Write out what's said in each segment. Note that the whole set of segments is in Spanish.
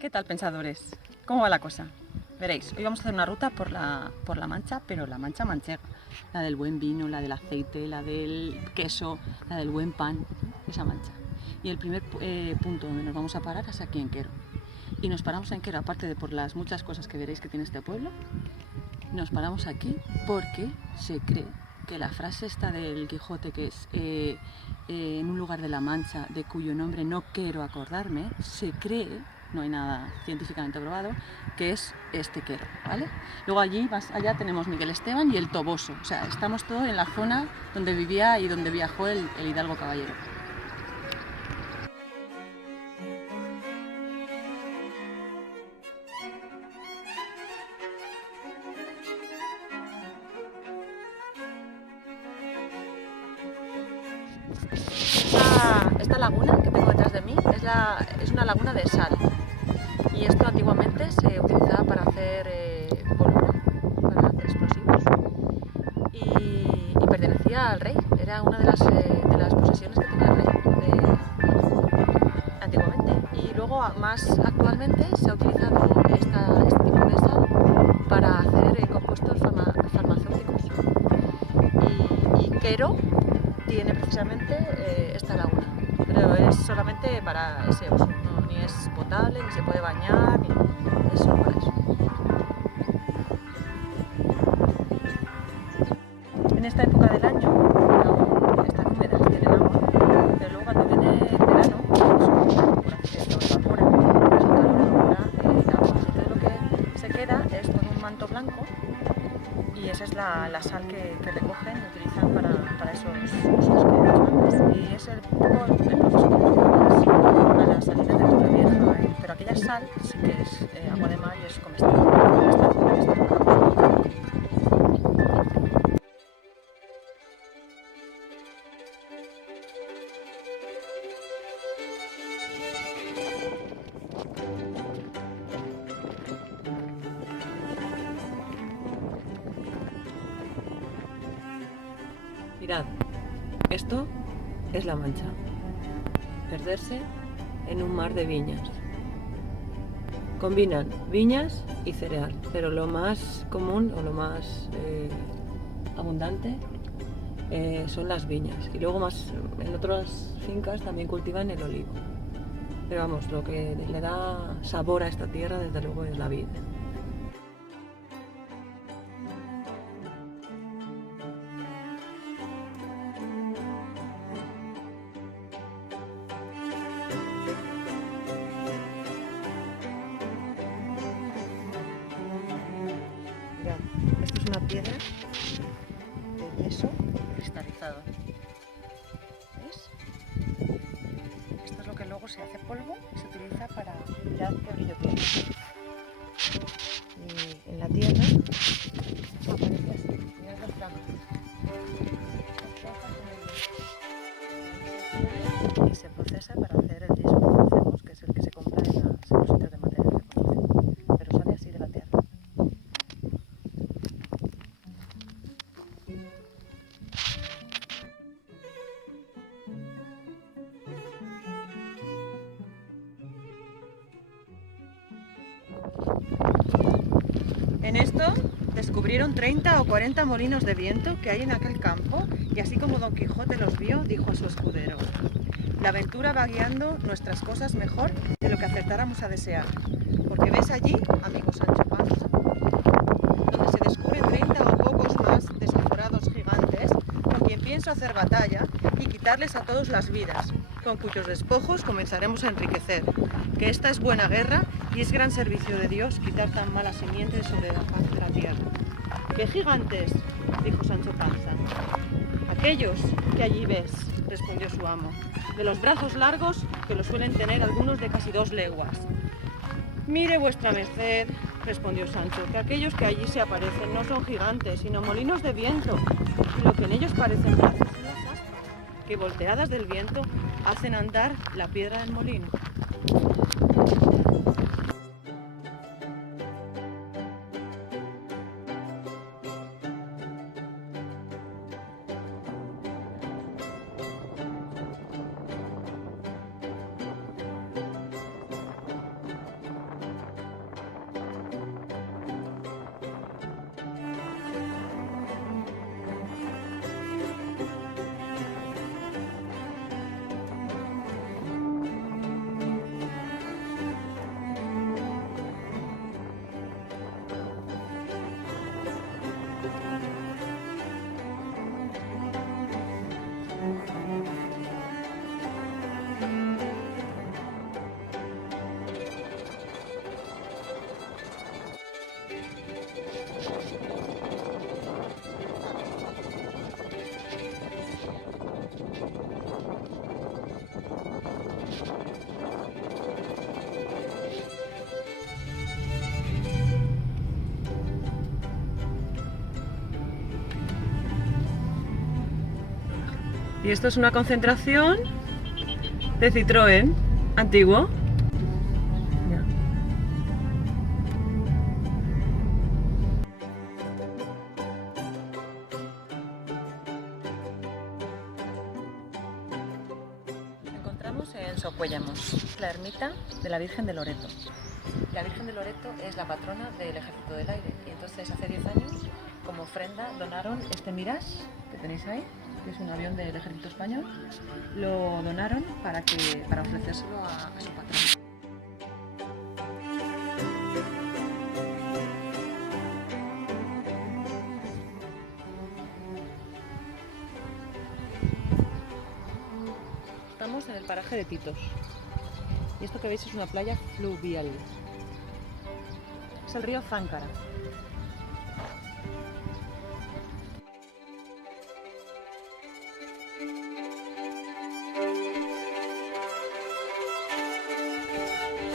¿Qué tal, pensadores? ¿Cómo va la cosa? Veréis, hoy vamos a hacer una ruta por la Mancha, pero la Mancha manchega. La del buen vino, la del aceite, la del queso, la del buen pan, esa Mancha. Y el primer punto donde nos vamos a parar es aquí en Quero. Y nos paramos en Quero, aparte de por las muchas cosas que veréis que tiene este pueblo, nos paramos aquí porque se cree que la frase esta del Quijote, que es en un lugar de la Mancha de cuyo nombre no quiero acordarme, se cree, no hay nada científicamente probado, que es este Quero, ¿vale? Luego allí, más allá, tenemos Miguel Esteban y el Toboso, o sea, estamos todos en la zona donde vivía y donde viajó el hidalgo caballero. Esta laguna que tengo detrás de mí es una laguna de sal, y esto antiguamente se utilizaba para hacer pólvora, para hacer explosivos, y pertenecía al rey, era una de las posesiones que tenía el rey antiguamente. Y luego, más actualmente, se ha utilizado este tipo de sal para hacer compuestos farmacéuticos. Y Quero tiene precisamente esta laguna, pero es solamente para ese uso, no, ni es potable, ni se puede bañar, ni es solo para eso. En esta época del año aún están húmedas, tienen agua, pero luego cuando viene el verano, por aceite lo evapora, por eso el calor evapora el agua. Entonces lo que se queda es todo un manto blanco, y esa es la sal que recogen y utilizan para esos usos que he dicho antes. Y es el proceso que a la salida de Torrevieja, pero aquella sal sí que es agua de mar y es comestible. Mirad, esto es la Mancha. Perderse en un mar de viñas. Combinan viñas y cereal, pero lo más común o lo más abundante son las viñas. Y luego más en otras fincas también cultivan el olivo. Pero vamos, lo que le da sabor a esta tierra desde luego es la vid. Mirad, esto es una piedra de yeso cristalizado. ¿Veis? Esto es lo que luego se hace polvo y se utiliza para mirar qué brillo tiene. Y en la tierra aparece así, mirad los blancos. Y se procesa para hacer el yeso que conocemos, que es el que se compra en los sitios de material de construcción. Pero sale así de la tierra. En esto descubrieron 30 o 40 molinos de viento que hay en aquel campo, y así como Don Quijote los vio, dijo a su escudero: la aventura va guiando nuestras cosas mejor de lo que acertáramos a desear, porque ves allí, amigo Sancho Panza, donde se descubren 30 o pocos más desmejorados gigantes, con quien pienso hacer batalla y quitarles a todos las vidas, con cuyos despojos comenzaremos a enriquecer, que esta es buena guerra y es gran servicio de Dios quitar tan mala simiente sobre la faz de la tierra. ¿Qué gigantes?, dijo Sancho Panza. Aquellos que allí ves, respondió su amo, de los brazos largos que los suelen tener algunos de casi 2 leguas. Mire vuestra merced, respondió Sancho, que aquellos que allí se aparecen no son gigantes, sino molinos de viento, y lo que en ellos parecen brazos son las aspas, que volteadas del viento hacen andar la piedra del molino. Y esto es una concentración de Citroën antiguo. Encontramos en Socuéllamos la ermita de la Virgen de Loreto. La Virgen de Loreto es la patrona del Ejército del Aire y entonces hace 10 años como ofrenda donaron este Mirage que tenéis ahí, que es un avión del Ejército Español. Lo donaron para ofrecérselo a su patrona. Estamos en el paraje de Titos y esto que veis es una playa fluvial. Es el río Záncara.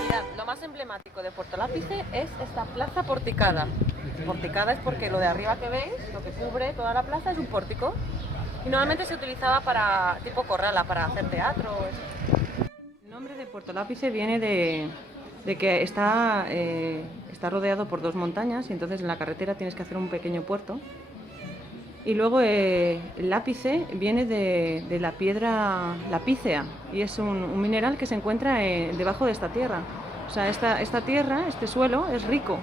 Mirad, lo más emblemático de Puerto Lápice es esta plaza porticada. Porticada es porque lo de arriba que veis, lo que cubre toda la plaza es un pórtico. Y normalmente se utilizaba para tipo corrala, para hacer teatro. El nombre de Puerto Lápice viene de que está rodeado por dos montañas y entonces en la carretera tienes que hacer un pequeño puerto. Y luego el lápice viene de la piedra lapícea y es un mineral que se encuentra debajo de esta tierra. O sea, esta tierra, este suelo es rico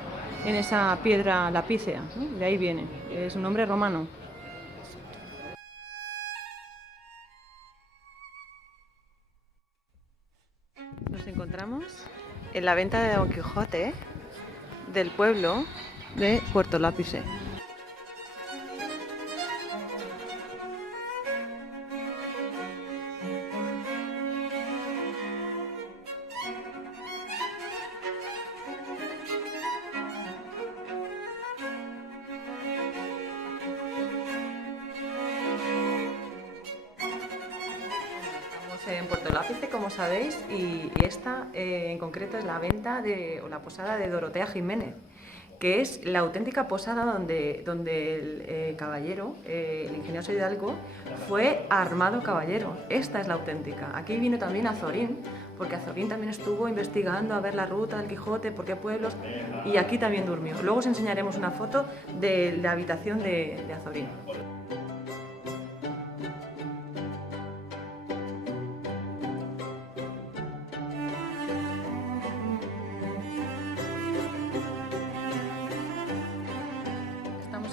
en esa piedra lapícea, ¿no? De ahí viene, es un nombre romano. Nos encontramos en la venta de Don Quijote del pueblo de Puerto Lápice. En Puerto Lápice, como sabéis, y esta en concreto es la venta o la posada de Dorotea Jiménez, que es la auténtica posada donde el caballero, el ingeniero Hidalgo, fue armado caballero. Esta es la auténtica. Aquí vino también Azorín, porque Azorín también estuvo investigando a ver la ruta del Quijote, por qué pueblos, y aquí también durmió. Luego os enseñaremos una foto de la habitación de Azorín.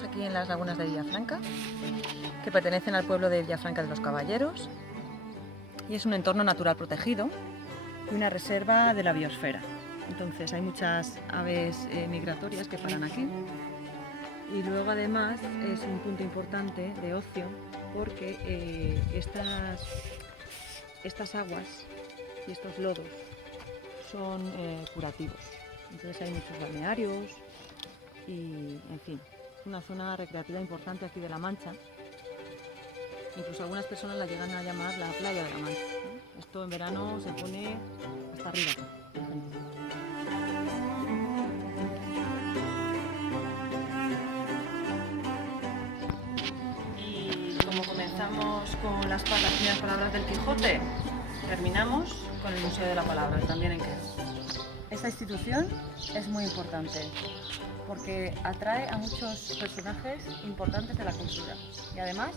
Aquí en las lagunas de Villafranca, que pertenecen al pueblo de Villafranca de los Caballeros, y es un entorno natural protegido y una reserva de la biosfera. Entonces hay muchas aves migratorias que paran aquí y luego además es un punto importante de ocio porque estas aguas y estos lodos son curativos. Entonces hay muchos balnearios y, en fin, una zona recreativa importante aquí de La Mancha. Incluso algunas personas la llegan a llamar la playa de La Mancha, ¿no? Esto en verano se pone hasta arriba. Y como comenzamos con las primeras palabras del Quijote, terminamos con el Museo de la Palabra, también en Quer. Esta institución es muy importante porque atrae a muchos personajes importantes de la cultura y además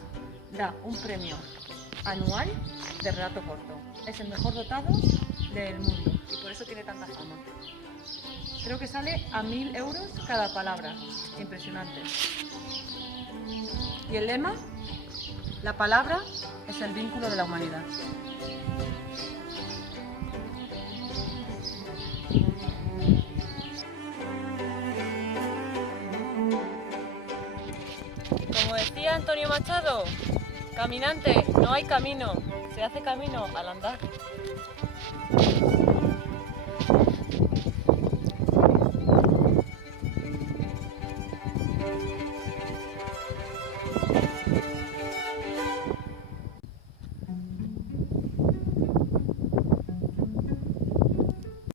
da un premio anual de relato corto. Es el mejor dotado del mundo y por eso tiene tanta fama. Creo que sale a 1000 euros cada palabra, impresionante. Y el lema, la palabra es el vínculo de la humanidad. Como decía Antonio Machado, caminante, no hay camino, se hace camino al andar.